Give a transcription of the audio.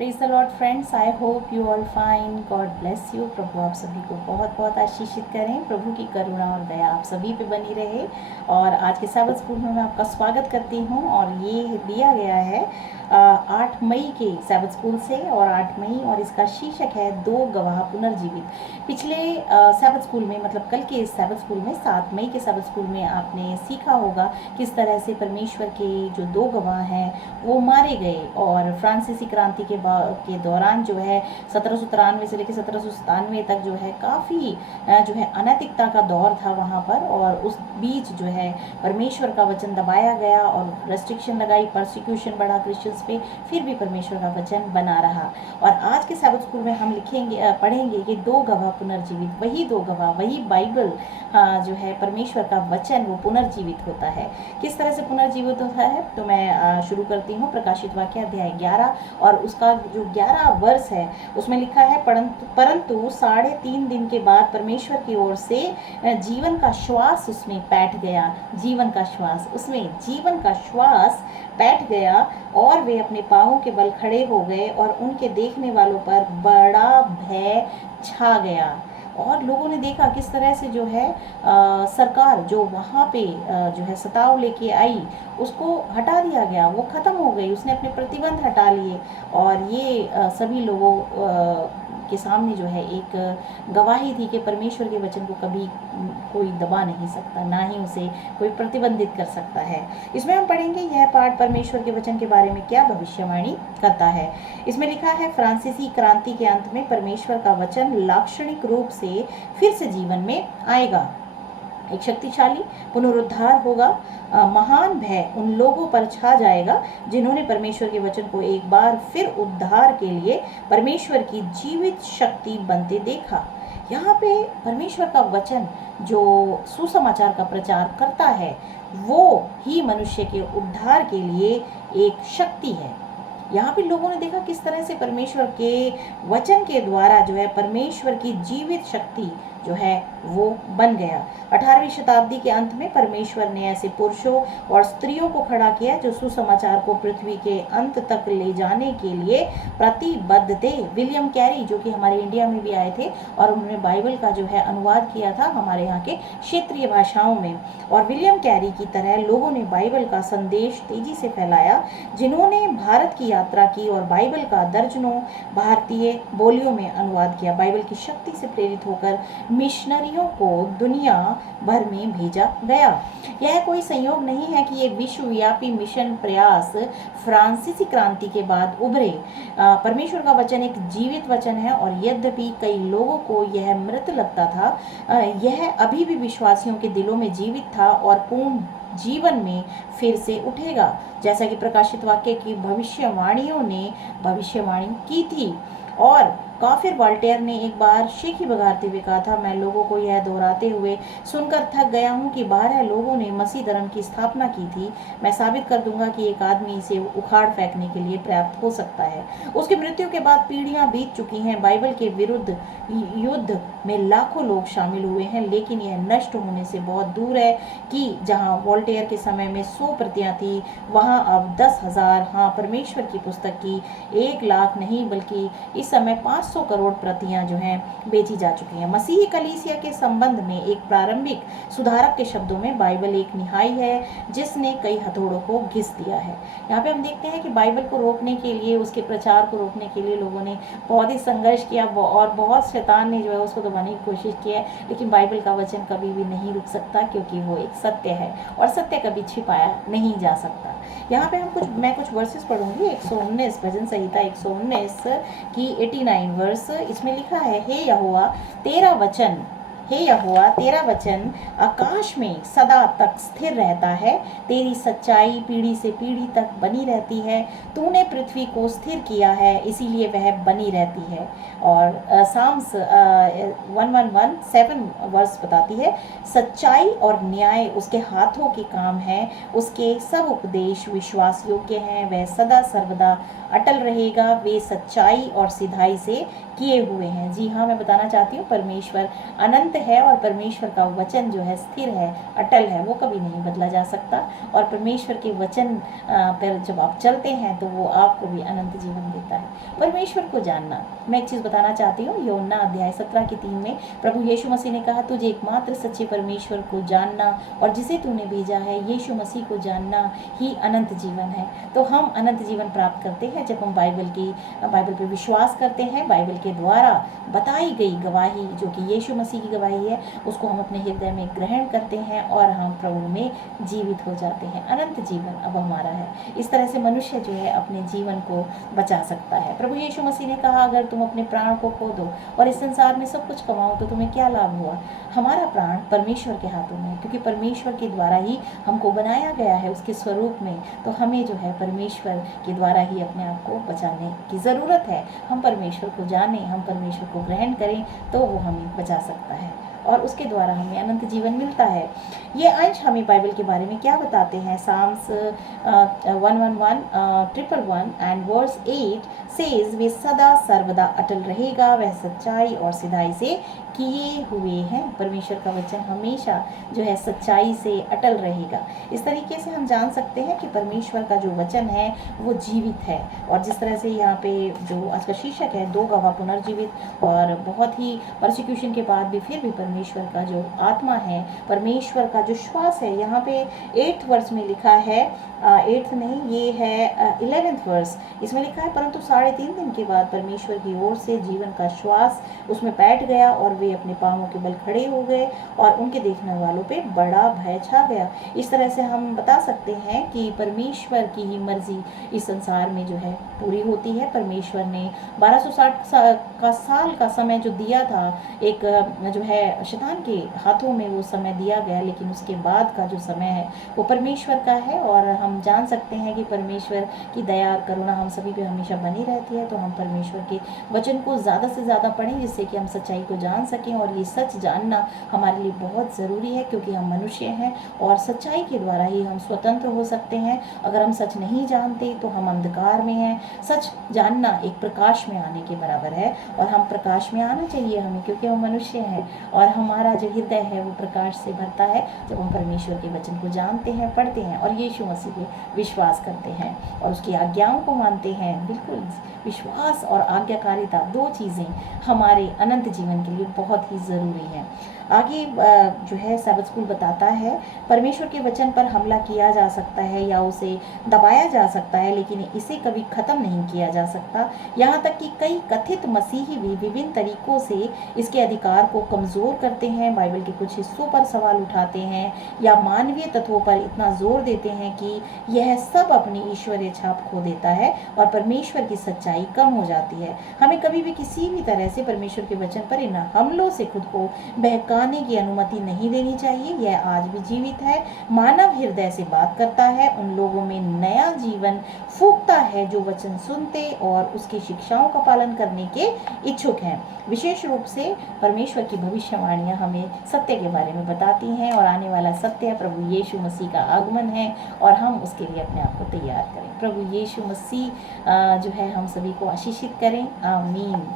Praise the lord friends, I hope you all fine. God bless you. प्रभु आप सभी को बहुत बहुत आशीषित करें। प्रभु की करुणा और दया आप सभी पे बनी रहे। और आज के सैबत स्कूल में मैं आपका स्वागत करती हूँ। और ये दिया गया है 8 मई के सैबत स्कूल से, और 8 मई, और इसका शीर्षक है 2 गवाह पुनर्जीवित। पिछले सैबत स्कूल में, मतलब कल के सैबत स्कूल में, 7 मई के सैबत स्कूल में आपने सीखा होगा किस तरह से परमेश्वर के जो 2 गवाह हैं वो मारे गए। और फ्रांसीसी क्रांति के दौरान जो है 1793 से लेकर 1797 तक जो है काफ़ी जो है अनैतिकता का दौर था वहाँ पर। और उस बीच जो है परमेश्वर का वचन दबाया गया और रेस्ट्रिक्शन लगाई, परसिक्यूशन बढ़ा क्रिश्चियंस पे, फिर भी परमेश्वर का वचन बना रहा। और आज के सैबत स्कूल में हम पढ़ेंगे कि 2 गवाह पुनर्जीवित। वही 2 गवाह, वही बाइबल जो है परमेश्वर का वचन, वो पुनर्जीवित होता है। किस तरह से पुनर्जीवित होता है, तो मैं शुरू करती हूँ। प्रकाशित वाक्य अध्याय 11 और उसका जो 11 वर्ष है उसमें लिखा है, परंतु 3.5 दिन के बाद परमेश्वर की ओर से जीवन का श्वास उसमें बैठ गया। जीवन का श्वास, उसमें जीवन का श्वास बैठ गया और वे अपने पांवों के बल खड़े हो गए और उनके देखने वालों पर बड़ा भय छा गया। और लोगों ने देखा किस तरह से जो है सरकार जो वहाँ पे जो है सताव लेके आई उसको हटा दिया गया, वो ख़त्म हो गई, उसने अपने प्रतिबंध हटा लिए। और ये सभी लोगों के सामने जो है एक गवाही थी कि परमेश्वर के वचन को कभी कोई दबा नहीं सकता, ना ही उसे कोई प्रतिबंधित कर सकता है। इसमें हम पढ़ेंगे यह पाठ परमेश्वर के वचन के बारे में क्या भविष्यवाणी करता है। इसमें लिखा है, फ्रांसीसी क्रांति के अंत में परमेश्वर का वचन लाक्षणिक रूप से फिर से जीवन में आएगा। एक शक्तिशाली पुनरुद्धार होगा। महान भय उन लोगों पर छा जाएगा जिन्होंने परमेश्वर के वचन को एक बार फिर उद्धार के लिए परमेश्वर की जीवित शक्ति बनते देखा। यहाँ पे परमेश्वर का वचन जो सुसमाचार का प्रचार करता है वो ही मनुष्य के उद्धार के लिए एक शक्ति है। यहाँ पे लोगों ने देखा किस तरह से परमेश्वर के वचन के द्वारा जो है परमेश्वर की जीवित शक्ति जो है वो बन गया। 18वीं शताब्दी के अंत में परमेश्वर ने ऐसे पुरुषों और स्त्रियों को खड़ा किया जो सुसमाचार को पृथ्वी के अंत तक ले जाने के लिए प्रतिबद्ध थे। विलियम कैरी, जो कि हमारे इंडिया में भी आए थे और उन्होंने बाइबल का जो है अनुवाद किया था हमारे यहाँ के क्षेत्रीय भाषाओं में। और विलियम कैरी की तरह लोगों ने बाइबल का संदेश तेजी से फैलाया, जिन्होंने भारत की यात्रा की और बाइबल का दर्जनों भारतीय बोलियों में अनुवाद किया। बाइबल की शक्ति से प्रेरित होकर मिशनरियों को दुनिया भर में भेजा गया। यह कोई संयोग नहीं है कि ये विश्वव्यापी मिशन प्रयास फ्रांसीसी क्रांति के बाद उभरे। परमेश्वर का वचन एक जीवित वचन है और यद्यपि कई लोगों को यह मृत लगता था, यह अभी भी विश्वासियों के दिलों में जीवित था और पूर्ण जीवन में फिर से उठेगा, जैसा कि प्रकाशित वाक्य की भविष्यवाणियों ने भविष्यवाणी की थी। और काफिर वॉल्टेयर ने एक बार शेखी बघारते हुए कहा था, मैं लोगों को यह दोहराते हुए सुनकर थक गया हूँ कि 12 लोगों ने मसीह धर्म की स्थापना की थी। मैं साबित कर दूंगा कि एक आदमी इसे उखाड़ फेंकने के लिए पर्याप्त हो सकता है। उसकी मृत्यु के बाद पीढ़ियां बीत चुकी हैं। बाइबल के विरुद्ध युद्ध में लाखों लोग शामिल हुए हैं, लेकिन यह नष्ट होने से बहुत दूर है कि जहाँ वॉल्टेयर के समय में 100 प्रतियां थी, वहाँ अब 10,000, हाँ परमेश्वर की पुस्तक की 1 लाख नहीं बल्कि इस समय 500 करोड़ प्रतियां जो हैं बेची जा चुकी हैं। मसीही कलीसिया के संबंध में एक प्रारंभिक सुधारक के शब्दों में बाइबल एक निहाई है जिसने कई हथौड़ों को घिस दिया है। यहाँ पे हम देखते हैं कि बाइबल को रोकने के लिए, उसके प्रचार को रोकने के लिए लोगों ने बहुत ही संघर्ष किया और बहुत शैतान ने जो है उसको दबाने की कोशिश की है, लेकिन बाइबल का वचन कभी भी नहीं रुक सकता क्योंकि वो एक सत्य है और सत्य कभी छिपाया नहीं जा सकता। यहाँ पे मैं कुछ वर्सेस पढ़ूंगी। 119 भजन संहिता 119 की 89 वर्ष। इसमें लिखा है, हे यहोवा तेरा वचन, हे यहोवा तेरा वचन आकाश में सदा तक स्थिर रहता है। तेरी सच्चाई पीढ़ी से पीढ़ी तक बनी रहती है। तूने पृथ्वी को स्थिर किया है, इसीलिए वह बनी रहती है। और साम्स 117 वर्ष बताती है, सच्चाई और न्याय उसके हाथों के काम है, उसके सब उपदेश विश्वास योग्य हैं, वह सदा सर्वदा अटल रहेगा, वे सच्चाई और सिधाई से किए हुए हैं। जी हाँ, मैं बताना चाहती हूँ परमेश्वर अनंत सत्य है और परमेश्वर का वचन जो है स्थिर है, अटल है, वो कभी नहीं बदला जा सकता। और परमेश्वर के वचन पर जब आप चलते हैं तो वो आपको भी अनंत जीवन देता है। परमेश्वर को जानना, मैं एक चीज़ बताना चाहती हूँ। यूहन्ना अध्याय 17:3 में प्रभु यीशु मसीह ने कहा, तुझे एकमात्र सच्चे परमेश्वर को जानना और जिसे तूने भेजा है यीशु मसीह को जानना ही अनंत जीवन है। तो हम अनंत जीवन प्राप्त करते हैं जब हम बाइबल पे विश्वास करते हैं। बाइबल के द्वारा बताई गई गवाही जो कि यीशु मसीह की गवाही है, उसको हम अपने हृदय में ग्रहण करते हैं और हम प्रभु में जीवित हो जाते हैं। अनंत जीवन अब हमारा है। इस तरह से मनुष्य जो है अपने जीवन को बचा सकता है। प्रभु यीशु मसीह ने कहा, अगर तुम अपने प्राण को खो दो और इस संसार में सब कुछ कमाओ तो तुम्हें क्या लाभ हुआ। हमारा प्राण परमेश्वर के हाथों में है, क्योंकि परमेश्वर के द्वारा ही हमको बनाया गया है उसके स्वरूप में। तो हमें जो है परमेश्वर के द्वारा ही अपने आप को बचाने की ज़रूरत है। हम परमेश्वर को जानें, हम परमेश्वर को ग्रहण करें तो वो हमें बचा सकता है और उसके द्वारा हमें अनंत जीवन मिलता है। ये अंश हमें बाइबल के बारे में क्या बताते हैं। साम्स 111 एंड वर्स 8 सेज, वे सदा सर्वदा अटल रहेगा, वह सच्चाई और सिधाई से किए हुए हैं। परमेश्वर का वचन हमेशा जो है सच्चाई से अटल रहेगा। इस तरीके से हम जान सकते हैं कि परमेश्वर का जो वचन है वो जीवित है। और जिस तरह से यहाँ पे जो आज का शीर्षक है, 2 गवाह पुनर्जीवित, और बहुत ही प्रोसिक्यूशन के बाद भी फिर भी परमेश्वर का जो आत्मा है, परमेश्वर का जो श्वास है, यहाँ पे 8th वर्स में लिखा है, 8th नहीं, ये है 11th वर्स, इसमें लिखा है, परंतु 3.5 दिन के बाद परमेश्वर की ओर से जीवन का श्वास उसमें बैठ गया और वे अपने पांवों के बल खड़े हो गए और उनके देखने वालों पे बड़ा भय छा गया। इस तरह से हम बता सकते हैं कि परमेश्वर की ही मर्जी इस संसार में जो है पूरी होती है। परमेश्वर ने 1260 साल का समय जो दिया था, एक जो है शैतान के हाथों में वो समय दिया गया, लेकिन उसके बाद का जो समय है वो परमेश्वर का है। और हम जान सकते हैं कि परमेश्वर की दया और करुणा हम सभी पे हमेशा बनी रहती है। तो हम परमेश्वर के वचन को ज़्यादा से ज़्यादा पढ़ें, जिससे कि हम सच्चाई को जान सकें। और ये सच जानना हमारे लिए बहुत ज़रूरी है, क्योंकि हम मनुष्य हैं और सच्चाई के द्वारा ही हम स्वतंत्र हो सकते हैं। अगर हम सच नहीं जानते तो हम अंधकार में हैं। सच जानना एक प्रकाश में आने के बराबर है और हम प्रकाश में आना चाहिए हमें, क्योंकि हम मनुष्य हैं और हमारा जो हृदय है वो प्रकाश से भरता है जब हम परमेश्वर के वचन को जानते हैं, पढ़ते हैं और यीशु मसीह पे विश्वास करते हैं और उसकी आज्ञाओं को मानते हैं। बिल्कुल, विश्वास और आज्ञाकारिता 2 चीज़ें हमारे अनंत जीवन के लिए बहुत ही ज़रूरी हैं। आगे जो है सबत स्कूल बताता है, परमेश्वर के वचन पर हमला किया जा सकता है या उसे दबाया जा सकता है, लेकिन इसे कभी ख़त्म नहीं किया जा सकता। यहाँ तक कि कई कथित मसीही भी विभिन्न तरीकों से इसके अधिकार को कमज़ोर करते हैं, बाइबल के कुछ हिस्सों पर सवाल उठाते हैं या मानवीय तत्वों पर इतना जोर देते हैं कि यह सब अपनी ईश्वरीय छाप खो देता है और परमेश्वर की सच्चाई कम हो जाती है। हमें कभी भी किसी भी तरह से परमेश्वर के वचन पर इन हमलों से खुद को बहकाने की अनुमति नहीं देनी चाहिए। यह आज भी जीवित है, मानव हृदय से बात करता है, उन लोगों में नया जीवन फूंकता है जो वचन सुनते और उसकी शिक्षाओं का पालन करने के इच्छुक हैं। विशेष रूप से परमेश्वर की भविष्यवाणियां हमें सत्य के बारे में बताती हैं और आने वाला सत्य प्रभु यीशु मसीह का आगमन है और हम उसके लिए अपने आप को तैयार करें। प्रभु यीशु मसीह जो है हम सभी को आशीषित करें। आमीन।